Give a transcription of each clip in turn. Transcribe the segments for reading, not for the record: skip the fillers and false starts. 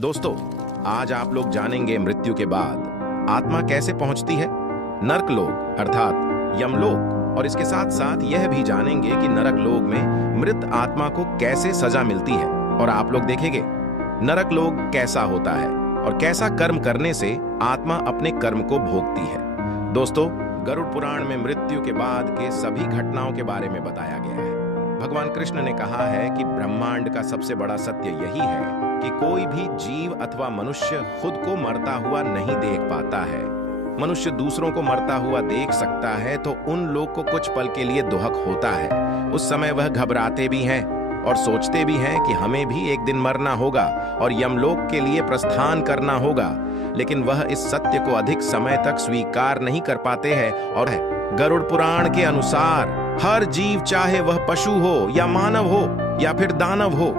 दोस्तों, आज आप लोग जानेंगे मृत्यु के बाद आत्मा कैसे पहुंचती है नरक लोक अर्थात यमलोक, और इसके साथ साथ यह भी जानेंगे कि नरक लोक में मृत आत्मा को कैसे सजा मिलती है। और आप लोग देखेंगे नरक लोक कैसा होता है और कैसा कर्म करने से आत्मा अपने कर्म को भोगती है। दोस्तों, गरुड़ पुराण में मृत्यु के बाद के सभी घटनाओं के बारे में बताया गया है। भगवान कृष्ण ने कहा है कि ब्रह्मांड का सबसे बड़ा सत्य यही है कि कोई भी जीव अथवा मनुष्य खुद को मरता हुआ नहीं देख पाता है। मनुष्य दूसरों को मरता हुआ देख सकता है तो उन लोग को कुछ पल के लिए दुहक होता है। उस समय वह घबराते भी हैं और सोचते भी हैं कि हमें भी एक दिन मरना होगा और यमलोक के लिए प्रस्थान करना होगा, लेकिन वह इस सत्य को अधिक समय तक स्वीकार नहीं कर पाते हैं। और गरुड़ पुराण के अनुसार हर जीव, चाहे वह पशु हो या मानव हो या फिर दानव हो,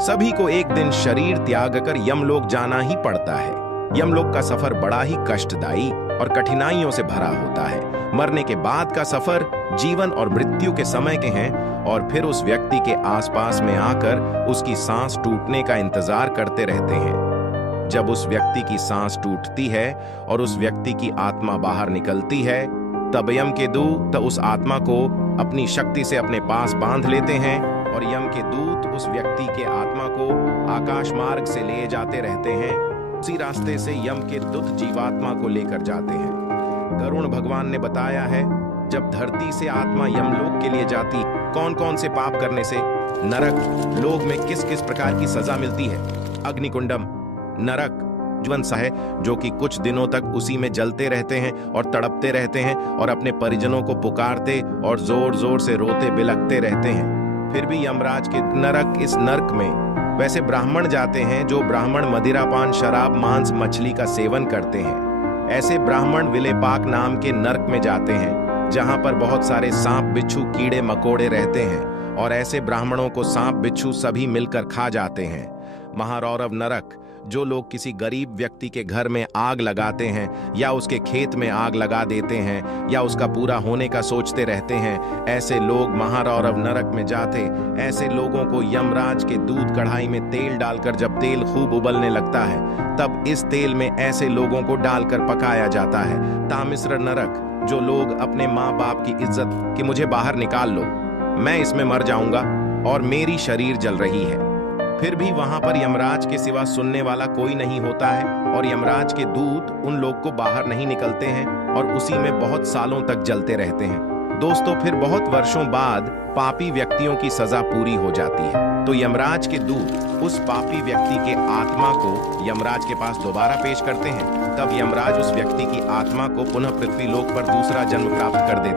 सभी को एक दिन शरीर त्याग कर यमलोक जाना ही पड़ता है। यमलोक का सफर बड़ा ही कष्टदायी और कठिनाइयों से भरा होता है। मरने के बाद का सफर जीवन और मृत्यु के समय के हैं और फिर उस व्यक्ति के आसपास में आकर उसकी सांस टूटने का इंतजार करते रहते हैं। जब उस व्यक्ति की सांस टूटती है और उस व्यक्ति की आत्मा बाहर निकलती है, तब यम के दूत उस आत्मा को अपनी शक्ति से अपने पास बांध लेते हैं और यम के दूत उस व्यक्ति के आत्मा को आकाश मार्ग से ले जाते रहते हैं। उसी रास्ते से यम के दूत जीवात्मा को लेकर जाते हैं। गरुड़ भगवान ने बताया है, जब धरती से आत्मा यमलोक के लिए जाती, कौन कौन से पाप करने से नरक लोक में किस किस प्रकार की सजा मिलती है। अग्निकुंडम नरक जीवन सा है जो कि कुछ दिनों तक उसी में जलते रहते हैं और तड़पते रहते हैं और अपने परिजनों को पुकारते और जोर जोर से रोते बिलखते रहते हैं। फिर भी यमराज के नरक, इस नरक में वैसे ब्राह्मण जाते हैं जो ब्राह्मण मदिरापान, शराब, मांस, मछली का सेवन करते हैं। ऐसे ब्राह्मण विलेपाक नाम के नरक में जाते हैं जहां पर बहुत सारे सांप, बिच्छू, कीड़े मकोड़े रहते हैं और ऐसे ब्राह्मणों को सांप, बिच्छू सभी मिलकर खा जाते हैं। महारौरव नरक, जो लोग किसी गरीब व्यक्ति के घर में आग लगाते हैं या उसके खेत में आग लगा देते हैं या उसका पूरा होने का सोचते रहते हैं, ऐसे लोग महारौरव नरक में जाते। ऐसे लोगों को यमराज के दूध कढ़ाई में तेल डालकर जब तेल खूब उबलने लगता है, तब इस तेल में ऐसे लोगों को डालकर पकाया जाता है। तामिस्र नरक, जो लोग अपने माँ बाप की इज्जत कि मुझे बाहर निकाल लो, मैं इसमें मर जाऊंगा और मेरी शरीर जल रही है, फिर भी वहां पर यमराज के सिवा सुनने वाला कोई नहीं होता है और यमराज के दूत उन लोग को बाहर नहीं निकलते हैं और उसी में बहुत सालों तक जलते रहते हैं। दोस्तों, फिर बहुत वर्षों बाद पापी व्यक्तियों की सजा पूरी हो जाती है तो यमराज के दूत उस पापी व्यक्ति के आत्मा को यमराज के पास दोबारा पेश करते हैं। तब यमराज उस व्यक्ति की आत्मा को पुनः पृथ्वी लोक पर दूसरा जन्म प्राप्त कर देते हैं।